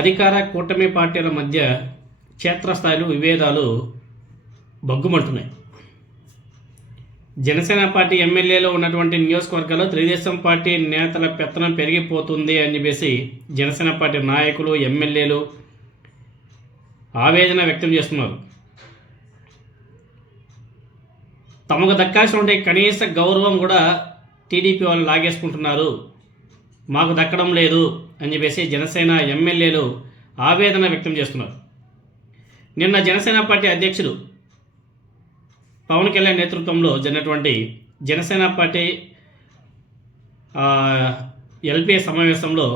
అధికార కూటమి పార్టీల మధ్య క్షేత్రస్థాయిలో విభేదాలు బగ్గుమంటున్నాయి. జనసేన పార్టీ ఎమ్మెల్యేలో ఉన్నటువంటి నియోజకవర్గాల్లో తెలుగుదేశం పార్టీ నేతల పెత్తనం పెరిగిపోతుంది అని చెప్పేసి జనసేన పార్టీ నాయకులు ఎమ్మెల్యేలు ఆవేదన వ్యక్తం చేస్తున్నారు. తమకు దక్కాల్సిన కనీస గౌరవం కూడా టీడీపీ వాళ్ళు లాగేసుకుంటున్నారు, మాకు దక్కడం లేదు అని చెప్పేసి జనసేన ఎమ్మెల్యేలు ఆవేదన వ్యక్తం చేస్తున్నారు. నిన్న జనసేన పార్టీ అధ్యక్షుడు పవన్ కళ్యాణ్ నేతృత్వంలో జరిగినటువంటి జనసేన పార్టీ ఎల్పీ సమావేశంలో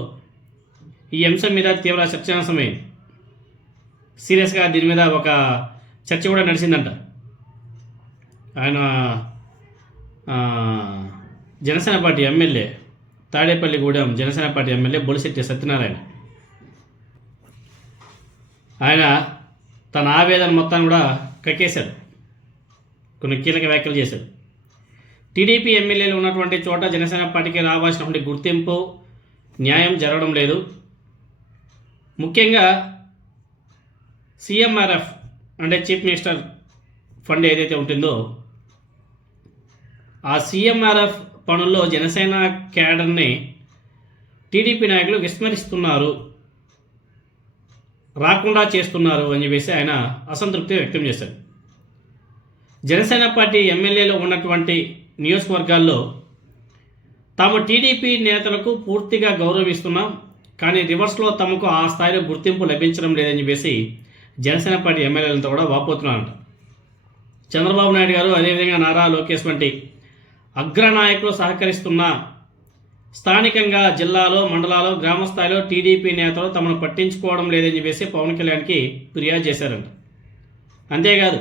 ఈ అంశం మీద తీవ్ర చర్చాంశమైంది. సీరియస్గా దీని మీద ఒక చర్చ కూడా నడిచిందంట. ఆయన Janasena party MLA Tadepalligudem Janasena party MLA Bolisetti Satyanarayana ఆయన తన ఆవేదన మొత్తాన్ని కూడా కక్కేశారు, కొన్ని కీలక వ్యాఖ్యలు చేశారు. టీడీపీ ఎమ్మెల్యేలు ఉన్నటువంటి చోట జనసేన పార్టీకి రావాల్సినటువంటి గుర్తింపు న్యాయం జరగడం లేదు. ముఖ్యంగా సిఎంఆర్ఎఫ్ అంటే చీఫ్ మినిస్టర్ ఫండ్ ఏదైతే ఉంటుందో ఆ సిఎంఆర్ఎఫ్ పనుల్లో జనసేన క్యాడర్ని టీడీపీ నాయకులు విస్మరిస్తున్నారు, రాకుండా చేస్తున్నారు అని చెప్పేసి ఆయన అసంతృప్తి వ్యక్తం చేశారు. జనసేన పార్టీ ఎమ్మెల్యేలు ఉన్నటువంటి నియోజకవర్గాల్లో తాము టీడీపీ నేతలకు పూర్తిగా గౌరవిస్తున్నాం, కానీ రివర్స్లో తమకు ఆ స్థాయిలో గుర్తింపు లభించడం లేదని చెప్పేసి జనసేన పార్టీ ఎమ్మెల్యేలతో కూడా వాపోతున్నారంట. చంద్రబాబు నాయుడు గారు అదేవిధంగా నారా లోకేష్ వంటి అగ్రనాయకులు సహకరిస్తున్నా స్థానికంగా జిల్లాలో మండలాల్లో గ్రామస్థాయిలో టీడీపీ నేతలు తమను పట్టించుకోవడం లేదని చెప్పేసి పవన్ కళ్యాణ్కి ఫిర్యాదు చేశారంట. అంతేకాదు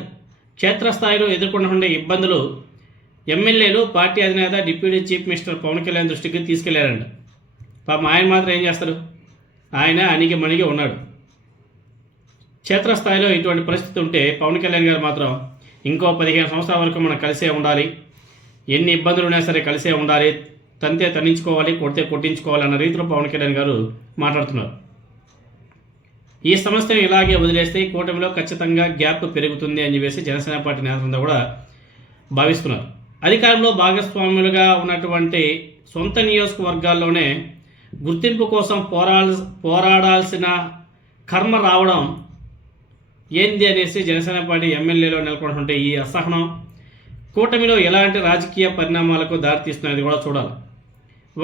క్షేత్రస్థాయిలో ఎదుర్కొంటున్న ఇబ్బందులు ఎమ్మెల్యేలు పార్టీ అధినేత deputy chief minister Pawan Kalyan దృష్టికి తీసుకెళ్లారంట. పాపం ఆయన మాత్రం ఏం చేస్తారు, ఆయన అణిగి మణిగి ఉన్నాడు. క్షేత్రస్థాయిలో ఇటువంటి పరిస్థితి ఉంటే పవన్ కళ్యాణ్ గారు మాత్రం ఇంకో 15 సంవత్సరాల వరకు మనం కలిసే ఉండాలి, ఎన్ని ఇబ్బందులు ఉన్నా సరే కలిసే ఉండాలి, తంతే తన్నించుకోవాలి, కొడితే కొట్టించుకోవాలి అన్న రీతిలో పవన్ కళ్యాణ్ గారు మాట్లాడుతున్నారు. ఈ సమస్యను ఇలాగే వదిలేస్తే కూటమిలో ఖచ్చితంగా గ్యాప్ పెరుగుతుంది అని చెప్పేసి జనసేన పార్టీ నేతలంతా కూడా భావిస్తున్నారు. అధికారంలో భాగస్వాములుగా ఉన్నటువంటి సొంత నియోజకవర్గాల్లోనే గుర్తింపు కోసం పోరాడాల్సిన కర్మ రావడం ఏంది అనేసి జనసేన పార్టీ ఎమ్మెల్యేలో నెలకొన్నటువంటి ఈ అసహనం కూటమిలో ఎలాంటి రాజకీయ పరిణామాలకు దారితీస్తున్నది కూడా చూడాలి.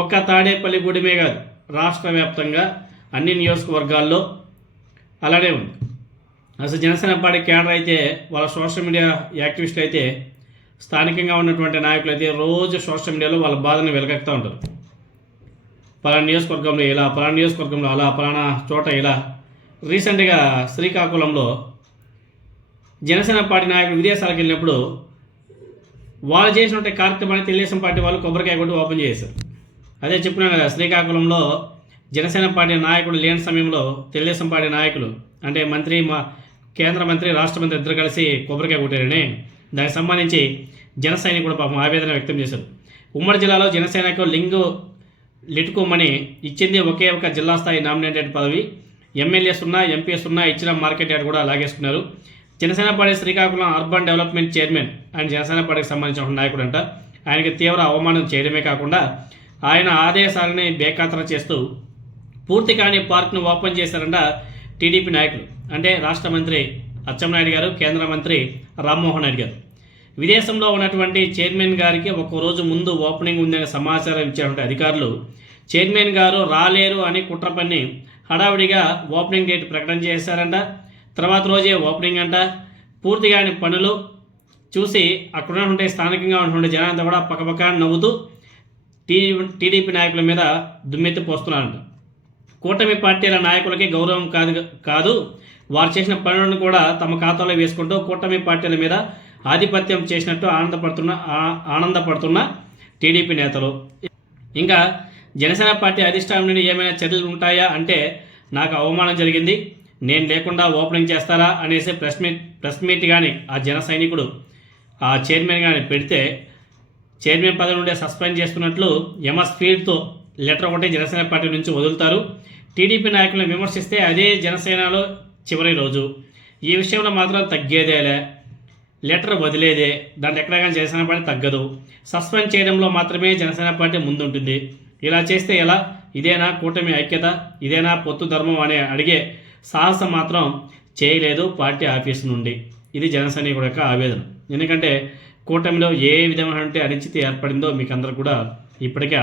ఒక్క తాడేపల్లిగూడెమే కాదు, రాష్ట్ర వ్యాప్తంగా అన్ని నియోజకవర్గాల్లో అలానే ఉంది. అసలు జనసేన పార్టీ క్యాడర్ అయితే వాళ్ళ సోషల్ మీడియా యాక్టివిస్టులు అయితే స్థానికంగా ఉన్నటువంటి నాయకులు అయితే రోజు సోషల్ మీడియాలో వాళ్ళ బాధను వెలగెత్తుతూ ఉంటారు. పలానా నియోజకవర్గంలో ఇలా, పలానా నియోజకవర్గంలో అలా, పలానా చోట ఇలా. రీసెంట్గా శ్రీకాకుళంలో జనసేన పార్టీ నాయకులు విదేశాలకు వెళ్ళినప్పుడు వాళ్ళు చేసినట్టు కార్యక్రమాన్ని తెలుగుదేశం పార్టీ వాళ్ళు కొబ్బరికాయ కొట్టి ఓపెన్ చేశారు. అదే చెప్పినాను కదా, శ్రీకాకుళంలో జనసేన పార్టీ నాయకుడు లేని సమయంలో తెలుగుదేశం పార్టీ నాయకులు అంటే కేంద్ర మంత్రి రాష్ట్ర మంత్రి ఇద్దరు కలిసి కొబ్బరికాయ కొట్టారని దానికి సంబంధించి జన సైనికుడు పాపం ఆవేదన వ్యక్తం చేశారు. ఉమ్మడి జిల్లాలో జనసేనకు లింగు లిటుకోమని ఇచ్చింది ఒకే ఒక జిల్లా స్థాయి నామినేటెడ్ పదవి, ఎమ్మెల్యేస్ ఉన్నా ఎంపీఎస్ ఉన్నా ఇచ్చిన మార్కెట్ యార్డ్ కూడా లాగేసుకున్నారు. Janasena party Srikakulam urban development chairman ఆయన జనసేన పార్టీకి సంబంధించిన నాయకుడు అంట. ఆయనకి తీవ్ర అవమానం చేయడమే కాకుండా ఆయన ఆదేశాలని బేఖాతరు చేస్తూ పూర్తి కాని పార్క్ను ఓపెన్ చేశారంట టీడీపీ నాయకులు. అంటే రాష్ట్ర మంత్రి అచ్చెన్నాయుడు గారు, కేంద్ర మంత్రి రామ్మోహన్ నాయుడు గారు. విదేశంలో ఉన్నటువంటి చైర్మన్ గారికి ఒక్కరోజు ముందు ఓపెనింగ్ ఉందనే సమాచారం ఇచ్చినటువంటి అధికారులు చైర్మన్ గారు రాలేరు అని కుట్ర పన్ని హడావిడిగా ఓపెనింగ్ డేట్ ప్రకటన చేశారంట. తర్వాత రోజే ఓపెనింగ్ అంట. పూర్తిగాని పనులు చూసి అక్కడ ఉన్నటువంటి స్థానికంగా ఉన్నటువంటి జనాలంతా కూడా పక్కపక్క నవ్వుతూ టీడీపీ నాయకుల మీద దుమ్మెత్తి పోస్తున్నారంట. కూటమి పార్టీల నాయకులకి గౌరవం కాదు వారు చేసిన పనులను కూడా తమ ఖాతాలో వేసుకుంటూ కూటమి పార్టీల మీద ఆధిపత్యం చేసినట్టు ఆనందపడుతున్న టీడీపీ నేతలు. ఇంకా జనసేన పార్టీ అధిష్టానం నుండి ఏమైనా చర్యలు ఉంటాయా అంటే నాకు అవమానం జరిగింది, నేను లేకుండా ఓపెనింగ్ చేస్తారా అనేసి ప్రెస్ మీట్ కానీ ఆ జన సైనికుడు ఆ చైర్మన్ కానీ పెడితే చైర్మన్ పదవి నుండి సస్పెండ్ చేస్తున్నట్లు స్పీడ్తో లెటర్ ఒకటి జనసేన పార్టీ నుంచి వదులుతారు. టీడీపీ నాయకులను విమర్శిస్తే అదే జనసేనలో చివరి రోజు. ఈ విషయంలో మాత్రం తగ్గేదేలే, లెటర్ వదిలేదే, దాంట్లో ఎక్కడ కానీ జనసేన పార్టీ తగ్గదు. సస్పెండ్ చేయడంలో మాత్రమే జనసేన పార్టీ ముందుంటుంది. ఇలా చేస్తే ఎలా? ఇదేనా కూటమి ఐక్యత? ఇదేనా పొత్తు ధర్మం అనే అడిగే సాహసం మాత్రం చేయలేదు పార్టీ ఆఫీసు నుండి. ఇది జనసైనికుడి యొక్క ఆవేదన. ఎందుకంటే కూటమిలో ఏ విధమైన అనిశ్చితి ఏర్పడిందో మీకు అందరూ కూడా ఇప్పటికే